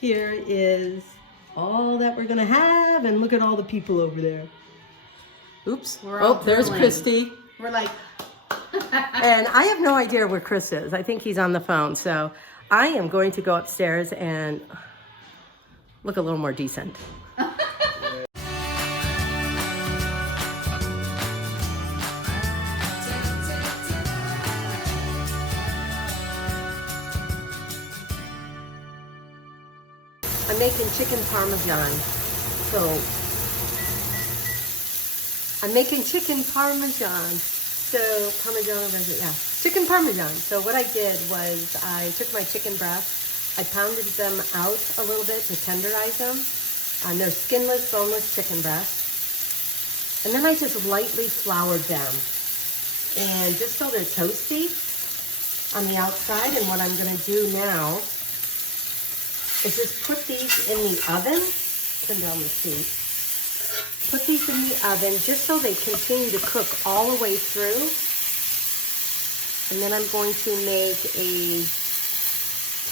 Here is all that we're gonna have, and look at all the people over there. Oops. Oh, there's Christy. We're like... And I have no idea where Chris is. I think he's on the phone. So I am going to go upstairs and look a little more decent. I'm making chicken parmesan. So I'm making chicken parmesan. So chicken parmesan. So what I did was I took my chicken breasts, I pounded them out a little bit to tenderize them. And they're skinless, boneless chicken breasts. And then I just lightly floured them. And just so they're toasty on the outside. And what I'm gonna do now is just put these in the oven. Turn down the heat. Put these in the oven just so they continue to cook all the way through. And then I'm going to make a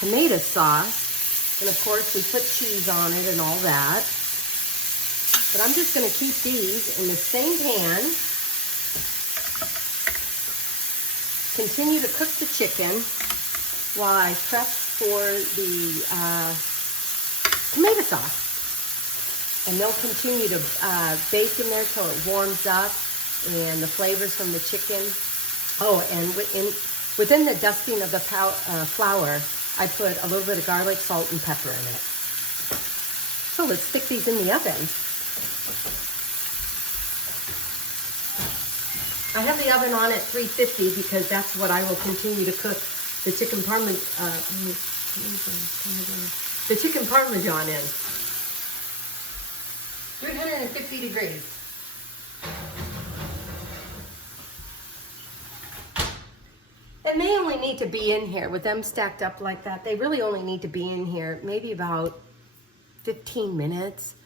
tomato sauce. And of course we put cheese on it and all that. But I'm just gonna keep these in the same pan. Continue to cook the chicken while I prep for the tomato sauce. And they'll continue to bake in there till it warms up and the flavors from the chicken. Oh, and within the dusting of the flour, I put a little bit of garlic, salt, and pepper in it. So let's stick these in the oven. I have the oven on at 350 because that's what I will continue to cook the chicken parmesan in. 350 degrees. And they only need to be in here with them stacked up like that. They really only need to be in here maybe about 15 minutes.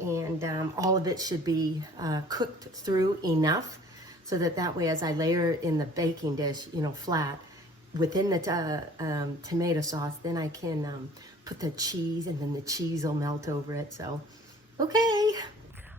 And all of it should be cooked through enough so that way as I layer in the baking dish, you know, flat, within the tomato sauce, then I can put the cheese and then the cheese will melt over it. So, okay.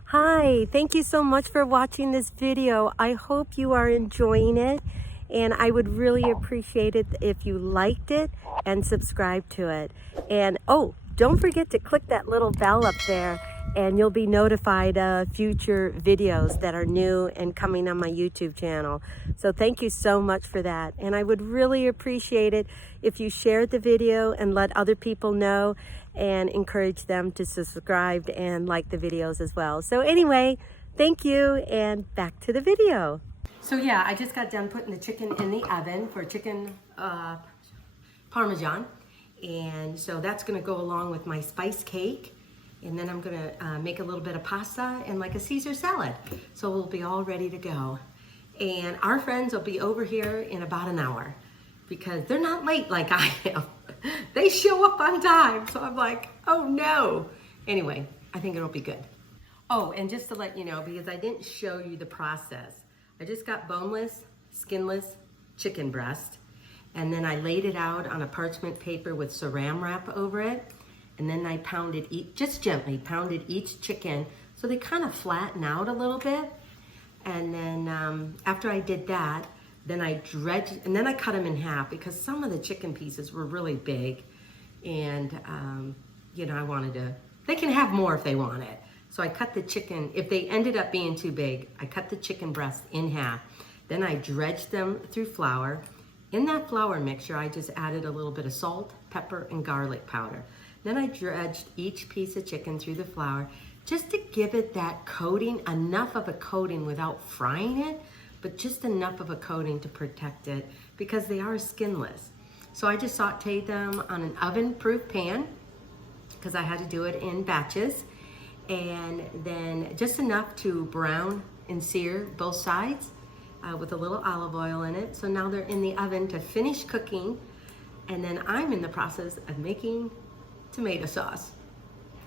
Hi, thank you so much for watching this video. I hope you are enjoying it. And I would really appreciate it if you liked it and subscribed to it. And oh, don't forget to click that little bell up there and you'll be notified of future videos that are new and coming on my YouTube channel. So thank you so much for that. And I would really appreciate it if you shared the video and let other people know and encourage them to subscribe and like the videos as well. So anyway, thank you and back to the video. So yeah, I just got done putting the chicken in the oven for chicken parmesan. And so that's gonna go along with my spice cake. And then I'm gonna make a little bit of pasta and like a Caesar salad. So we'll be all ready to go. And our friends will be over here in about an hour because they're not late like I am. They show up on time. So I'm like, oh no. Anyway, I think it'll be good. Oh, and just to let you know, because I didn't show you the process, I just got boneless, skinless chicken breast. And then I laid it out on a parchment paper with saran wrap over it. And then I pounded, just gently pounded each chicken so they kind of flatten out a little bit. And then after I did that, then I dredged, and then I cut them in half because some of the chicken pieces were really big. And, you know, I wanted to, they can have more if they want it. So I cut the chicken, if they ended up being too big, I cut the chicken breast in half. Then I dredged them through flour. In that flour mixture, I just added a little bit of salt, pepper, and garlic powder. Then I dredged each piece of chicken through the flour just to give it that coating, enough of a coating without frying it, but just enough of a coating to protect it because they are skinless. So I just sauteed them on an oven-proof pan because I had to do it in batches. And then just enough to brown and sear both sides with a little olive oil in it. So now they're in the oven to finish cooking. And then I'm in the process of making tomato sauce.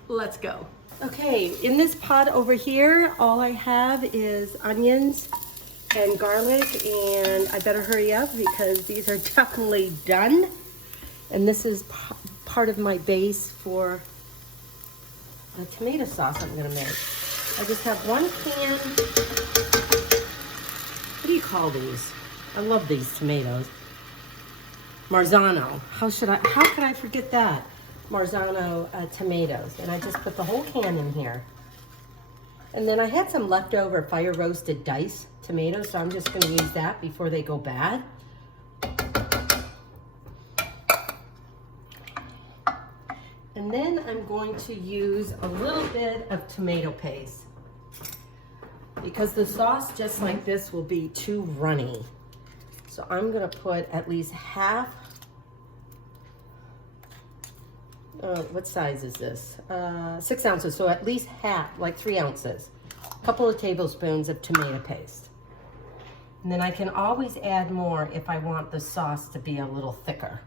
Let's go. Okay, in this pot over here, all I have is onions and garlic, and I better hurry up because these are definitely done. And this is part of my base for a tomato sauce I'm gonna make. I just have 1 can. What do you call these? I love these tomatoes. Marzano. How could I forget that? Marzano tomatoes. And I just put the whole can in here. And then I had some leftover fire roasted diced tomatoes, so I'm just gonna use that before they go bad. And then I'm going to use a little bit of tomato paste because the sauce just like this will be too runny. So I'm gonna put at least half, what size is this? 6 ounces, so at least half, like 3 ounces. A couple of tablespoons of tomato paste. And then I can always add more if I want the sauce to be a little thicker.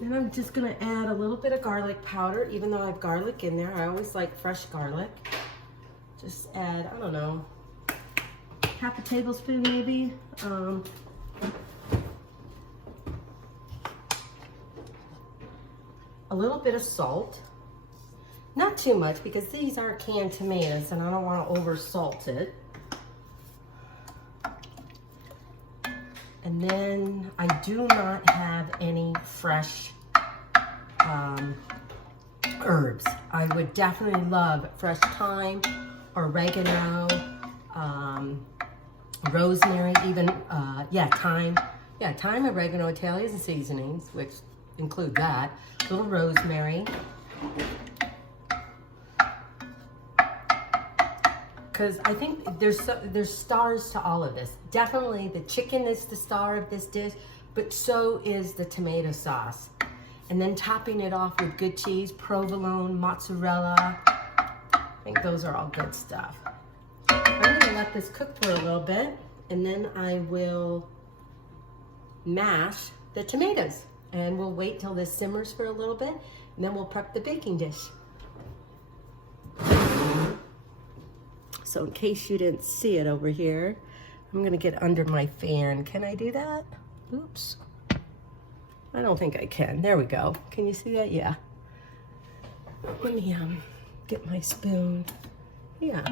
Then I'm just gonna add a little bit of garlic powder, even though I have garlic in there. I always like fresh garlic. Just add, I don't know, half a tablespoon maybe. A little bit of salt. Not too much because these are canned tomatoes and I don't want to over salt it. And then I do not have any fresh herbs. I would definitely love fresh thyme, oregano, rosemary, even, thyme. Yeah, thyme, oregano, Italian seasonings, which include that. A little rosemary. Because I think there's stars to all of this. Definitely the chicken is the star of this dish, but so is the tomato sauce. And then topping it off with good cheese, provolone, mozzarella. I think those are all good stuff. I'm gonna let this cook for a little bit, and then I will mash the tomatoes. And we'll wait till this simmers for a little bit, and then we'll prep the baking dish. So in case you didn't see it over here, I'm gonna get under my fan. Can I do that? Oops. I don't think I can. There we go. Can you see that? Yeah. Let me get my spoon. Yeah.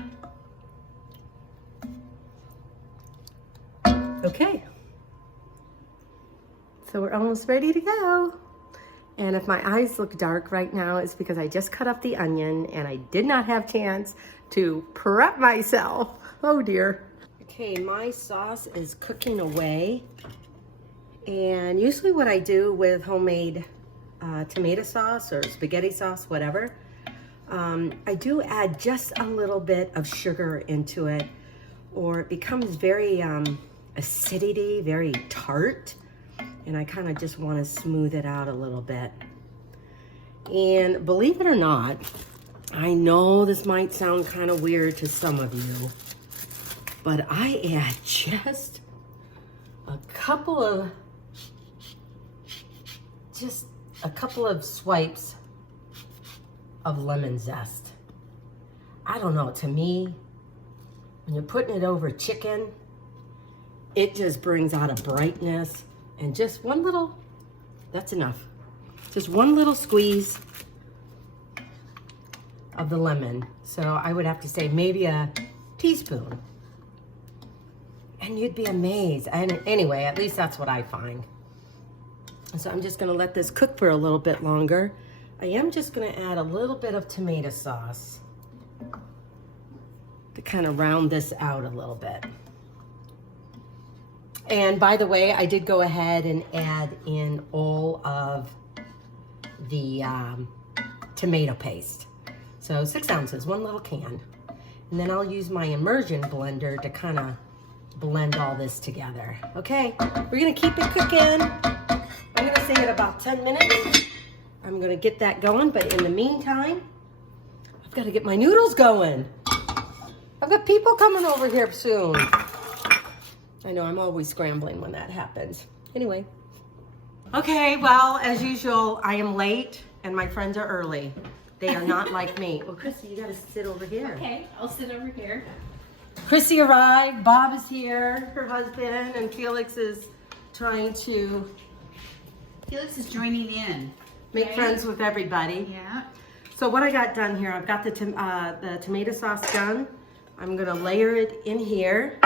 Okay. So we're almost ready to go. And if my eyes look dark right now, it's because I just cut up the onion and I did not have chance to prep myself. Oh dear. Okay, my sauce is cooking away. And usually what I do with homemade tomato sauce or spaghetti sauce, whatever, I do add just a little bit of sugar into it, or it becomes very acidity, very tart. And I kind of just want to smooth it out a little bit. And believe it or not, I know this might sound kind of weird to some of you, but I add just a couple of swipes of lemon zest. I don't know, to me, when you're putting it over chicken, it just brings out a brightness. And just one little, that's enough. Just one little squeeze of the lemon. So I would have to say maybe a teaspoon. And you'd be amazed. And anyway, at least that's what I find. So I'm just gonna let this cook for a little bit longer. I am just gonna add a little bit of tomato sauce to kind of round this out a little bit. And by the way, I did go ahead and add in all of the tomato paste. So 6 ounces, 1 little can. And then I'll use my immersion blender to kind of blend all this together. Okay, we're gonna keep it cooking. I'm gonna say it about 10 minutes. I'm gonna get that going, but in the meantime, I've gotta get my noodles going. I've got people coming over here soon. I know, I'm always scrambling when that happens. Anyway. Okay, well, as usual, I am late and my friends are early. They are not like me. Well, Chrissy, you gotta sit over here. Okay, I'll sit over here. Chrissy arrived, Bob is here, her husband, and Felix is trying to Felix is joining in. Make friends with everybody. Yeah. So what I got done here, I've got the tomato sauce done. I'm gonna layer it in here,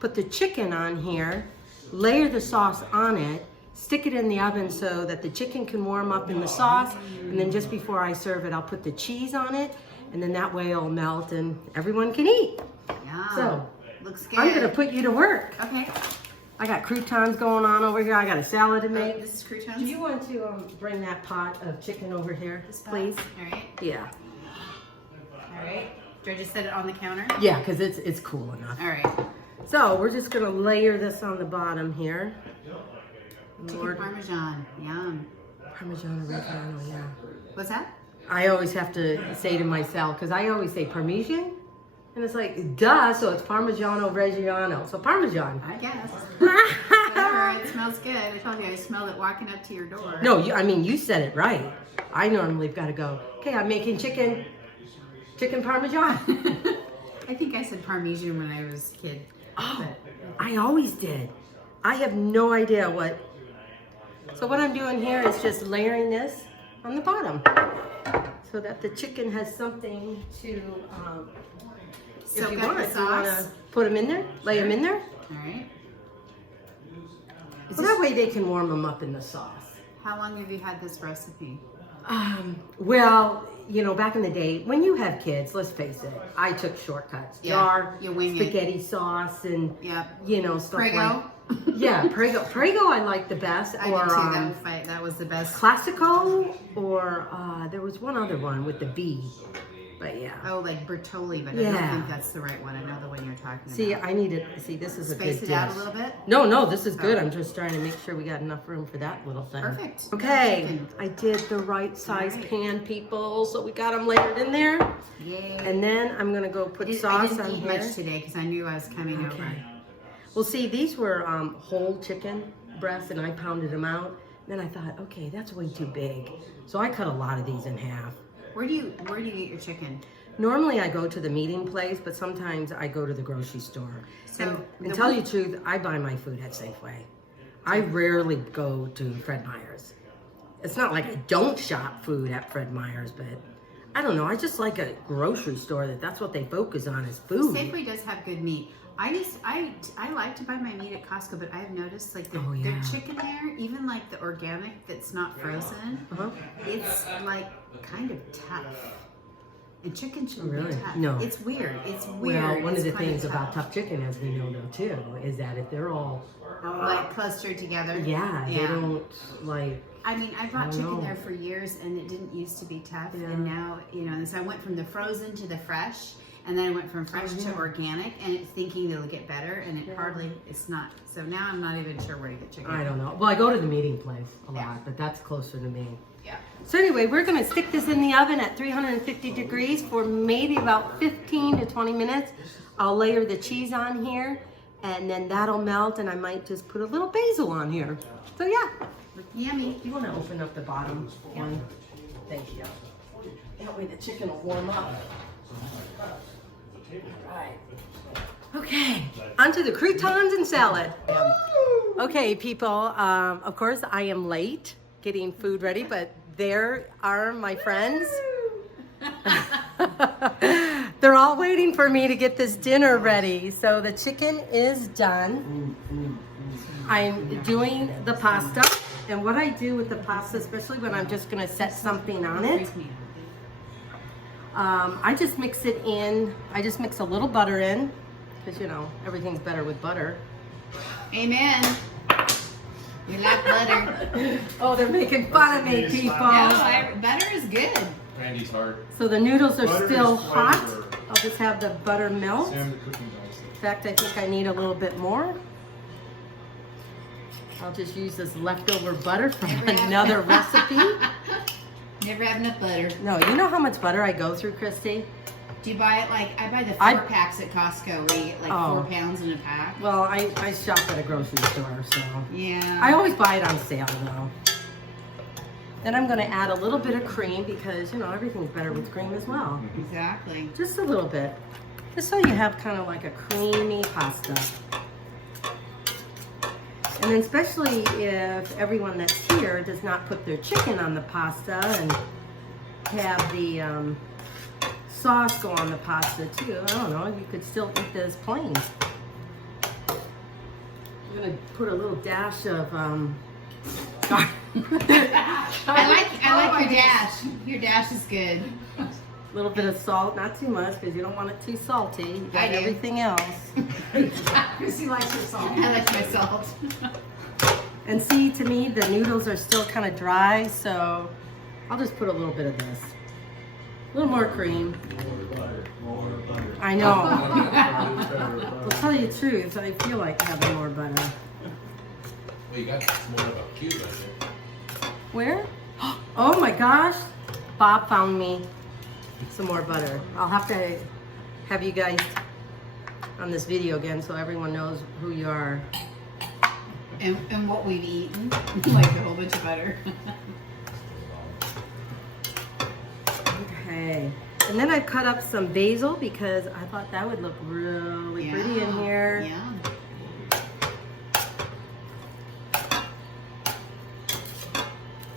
put the chicken on here, layer the sauce on it, stick it in the oven so that the chicken can warm up in the sauce, and then just before I serve it, I'll put the cheese on it, and then that way it'll melt and everyone can eat. Yeah. So, looks good. I'm gonna put you to work. Okay. I got croutons going on over here. I got a salad to make. This is croutons? Do you want to bring that pot of chicken over here, please? All right. Yeah. All right. Do I just set it on the counter? Yeah, because it's cool enough. All right. So we're just gonna layer this on the bottom here. Chicken Parmesan. Yum. Parmesan oregano, yeah. What's that? I always have to say to myself, because I always say Parmesan, and it's like, duh, so it's Parmigiano Reggiano. So Parmesan. I guess. Whatever, it smells good. I told you I smelled it walking up to your door. No, I mean, you said it right. I normally got to go, okay, I'm making chicken Parmesan. I think I said Parmesan when I was a kid. Oh, I always did. I have no idea what. So what I'm doing here is just layering this on the bottom so that the chicken has something to, if you want to put them in there, lay them in there. All right. Well, that way they can warm them up in the sauce. How long have you had this recipe? Well, you know, back in the day, when you have kids, let's face it, I took shortcuts. Yeah, Jar, you wing spaghetti sauce, and, you know, stuff Prego? like yeah, Prego. Prego I like the best. I or, did too. That was the best. Classico, or there was one other one with the B. But yeah. Oh, like Bertolli, but I don't think that's the right one. I know the one you're talking about. See, I need it. See, this is a good dish. Space it out a little bit? No, this is good. I'm just trying to make sure we got enough room for that little thing. Perfect. Okay, I did the right size pan, people. So we got them layered in there. Yay. And then I'm gonna go put sauce on here. I didn't eat much today because I knew I was coming over. Well, see, these were whole chicken breasts, and I pounded them out. Then I thought, okay, that's way too big. So I cut a lot of these in half. Where do you get your chicken? Normally I go to the meeting place, but sometimes I go to the grocery store. So and tell you the truth, I buy my food at Safeway. I rarely go to Fred Meyer's. It's not like I don't shop food at Fred Meyer's, but I don't know. I just like a grocery store that's what they focus on is food. Safeway does have good meat. I like to buy my meat at Costco, but I've noticed like the chicken there, even like the organic that's not frozen, it's like kind of tough. And chicken shouldn't be tough. No. It's weird. It's weird. Well, one of the things about tough chicken, as we know though too, is that if they're all like clustered together. Yeah, they don't like. I mean, I bought chicken there for years, and it didn't used to be tough, and now and so I went from the frozen to the fresh. And then I went from fresh to organic, and it's thinking it'll get better, and it's not. So now I'm not even sure where to get chicken. I don't know. Well, I go to the meeting place a lot, but that's closer to me. Yeah. So anyway, we're gonna stick this in the oven at 350 degrees for maybe about 15 to 20 minutes. I'll layer the cheese on here, and then that'll melt, and I might just put a little basil on here. So yeah. Yummy. You wanna open up the bottom one? Thank you. That way the chicken will warm up. Right. Okay, onto the croutons and salad. Okay, people, of course I am late getting food ready, but there are my friends. They're all waiting for me to get this dinner ready. So the chicken is done. I'm doing the pasta, and what I do with the pasta, especially when I'm just gonna set something on it, I just mix it in. I just mix a little butter in, because you know everything's better with butter. Amen. You like butter? Oh, they're making fun of me, people. No, butter is good. Randy's heart. So the noodles are Butter still is hot. flavor. I'll just have the butter melt. Sam the cooking downstairs. In fact, I think I need a little bit more. I'll just use this leftover butter from another recipe. Never have enough butter. No, you know how much butter I go through, Christy? Do you buy it I buy the 4 packs at Costco where you get like 4 pounds in a pack. Well, I shop at a grocery store, so. Yeah. I always buy it on sale though. Then I'm gonna add a little bit of cream because, you know, everything's better with cream as well. Exactly. Just a little bit. Just so you have kind of like a creamy pasta. And then especially if everyone that's here does not put their chicken on the pasta and have the sauce go on the pasta too. I don't know, you could still eat this plain. I'm gonna put a little dash of I like your dash. Your dash is good. a little bit of salt, not too much because you don't want it too salty. You got I do. everything else. Chrissy likes her salt. I like my salt. And see, to me, the noodles are still kind of dry, so I'll just put a little bit of this. A little more cream. More butter. More butter. I know. Butter. I'll tell you the truth, I feel like having more butter. Well, you got some more of a cube right there. Where? Oh my gosh! Bob found me some more butter. I'll have to have you guys on this video again so everyone knows who you are. And what we've eaten. Like a whole bunch of butter. Okay. And then I cut up some basil because I thought that would look really pretty in here. Yeah.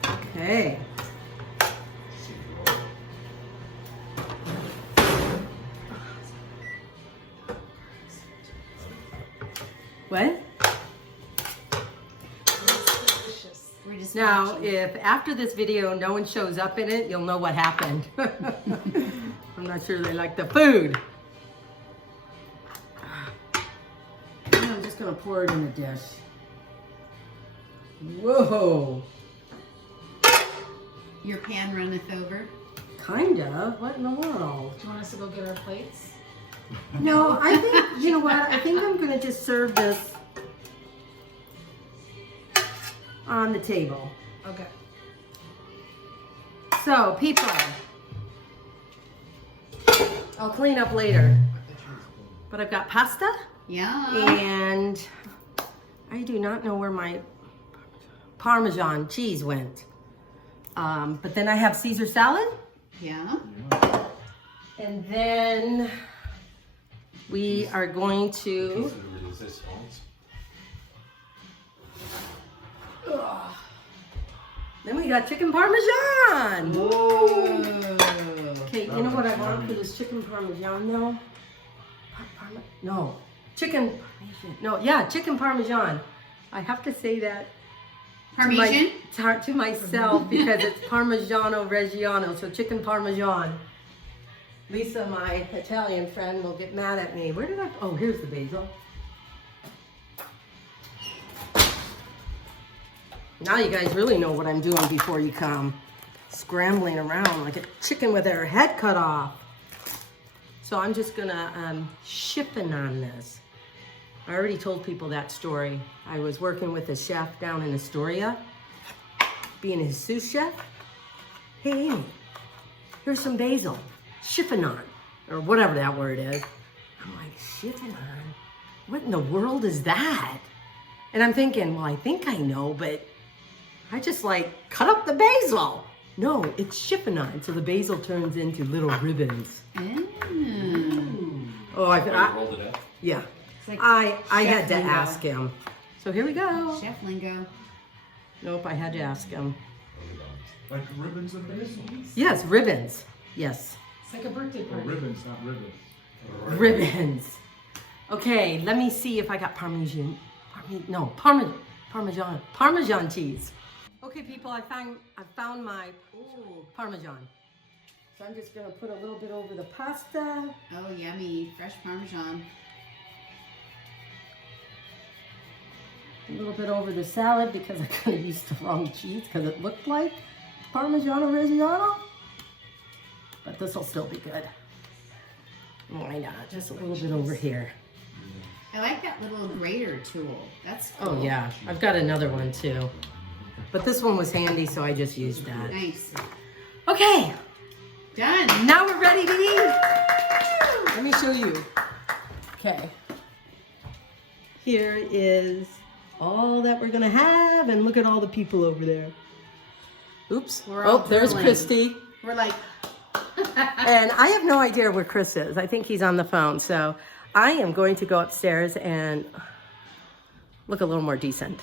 Okay. What? We're just Now, watching. if after this video no one shows up in it, you'll know what happened. I'm not sure they like the food. I'm just gonna pour it in the dish. Whoa. Your pan runneth over. Kinda. What in the world? Do you want us to go get our plates? No, I think, you know what? I think I'm gonna just serve this on the table. Okay. So, people, I'll clean up later. But I've got pasta, Yeah. and I do not know where my Parmesan cheese went. But then I have Caesar salad, Yeah. and then we are going to. Then we got chicken parmesan. Okay, you know what I want for this chicken parmesan though? No, chicken parmesan. No, yeah, chicken parmesan. I have to say that Parmesan? to myself because it's Parmigiano Reggiano, so chicken parmesan. Lisa, my Italian friend, will get mad at me. Where did I? Oh, here's the basil. Now you guys really know what I'm doing before you come. Scrambling around like a chicken with their head cut off. So I'm just gonna chiffonade on this. I already told people that story. I was working with a chef down in Astoria, being his sous chef. Hey, Amy, here's some basil. Chiffonade, or whatever that word is. I'm like, chiffonade? What in the world is that? And I'm thinking, well, I think I know, but I just like cut up the basil. No, it's chiffonade, so the basil turns into little ribbons. Oh, I rolled it up. yeah. It's like I had chef to lingo. ask him. So here we go. Chef lingo. Nope, I had to ask him. Like ribbons and basil. Yes, ribbons. Yes, It's like a birthday Oh, party. ribbons, not ribbons. ribbons. Okay, let me see if I got Parmesan cheese. Okay, people, I found my Parmesan. So I'm just gonna put a little bit over the pasta. Oh, yummy. Fresh Parmesan. A little bit over the salad because I kind of used the wrong cheese because it looked like Parmigiano Reggiano. But this will still be good. Why not? Just a little bit over here. I like that little grater tool. That's cool. Oh yeah, I've got another one too. But this one was handy, so I just used that. Nice. Okay, Done. now we're ready to eat. Let me show you. Okay. Here is all that we're gonna have, and look at all the people over there. Oops. We're all There's drooling. Christy. We're like, And I have no idea where Chris is. I think he's on the phone. So I am going to go upstairs and look a little more decent.